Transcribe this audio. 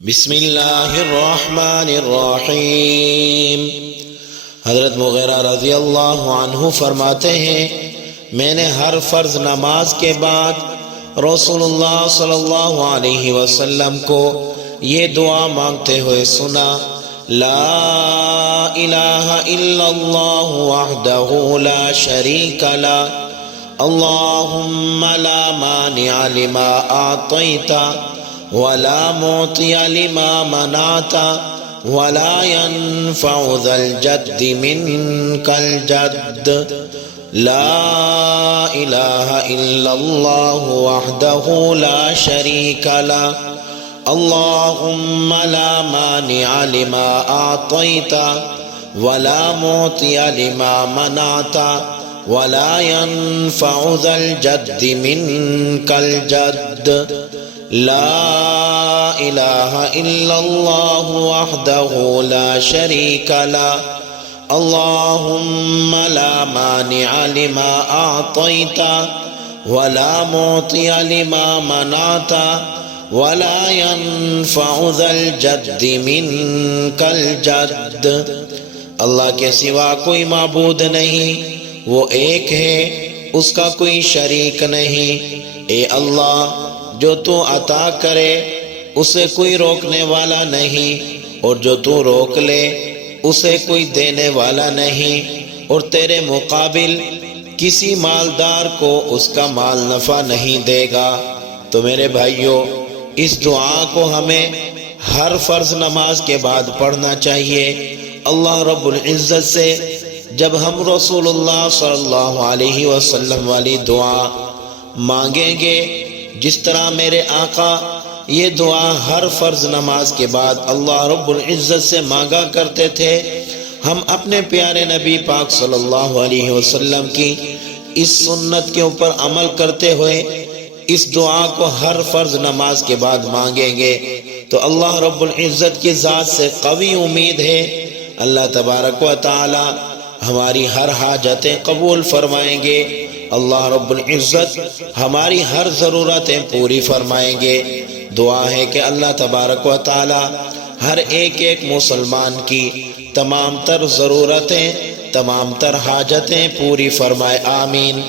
بسم اللہ الرحمن الرحیم۔ حضرت مغیرہ رضی اللہ عنہ فرماتے ہیں، میں نے ہر فرض نماز کے بعد رسول اللہ صلی اللہ علیہ وسلم کو یہ دعا مانگتے ہوئے سنا، لا الہ الا اللہ وحدہ لا شریک لہ، اللہم لا مانع لما اعطیت ولا معطی لما منعت ولا ينفع ذا الجد منك الجد، لا الہ الا اللہ وحدہ لا شریک لہ، اللہم لا مانع لما اعطیت ولا معطی لما منعت ولا ينفع ذا الجد منك الجد، لا الہ الا اللہ وحدہ لا شریک لہ، اللہم لا مانع لما اعطیت ولا معطی لما منعت ولا ينفع ذا الجد منك الجد۔ اللہ کے سوا کوئی معبود نہیں، وہ ایک ہے، اس کا کوئی شریک نہیں۔ اے اللہ، جو تو عطا کرے اسے کوئی روکنے والا نہیں، اور جو تو روک لے اسے کوئی دینے والا نہیں، اور تیرے مقابل کسی مالدار کو اس کا مال نفع نہیں دے گا۔ تو میرے بھائیوں، اس دعا کو ہمیں ہر فرض نماز کے بعد پڑھنا چاہیے۔ اللہ رب العزت سے جب ہم رسول اللہ صلی اللہ علیہ وسلم والی دعا مانگیں گے، جس طرح میرے آقا یہ دعا ہر فرض نماز کے بعد اللہ رب العزت سے مانگا کرتے تھے، ہم اپنے پیارے نبی پاک صلی اللہ علیہ وسلم کی اس سنت کے اوپر عمل کرتے ہوئے اس دعا کو ہر فرض نماز کے بعد مانگیں گے تو اللہ رب العزت کی ذات سے قوی امید ہے، اللہ تبارک و تعالی ہماری ہر حاجتیں قبول فرمائیں گے، اللہ رب العزت ہماری ہر ضرورتیں پوری فرمائیں گے۔ دعا ہے کہ اللہ تبارک و تعالی ہر ایک مسلمان کی تمام تر ضرورتیں، تمام تر حاجتیں پوری فرمائے، آمین۔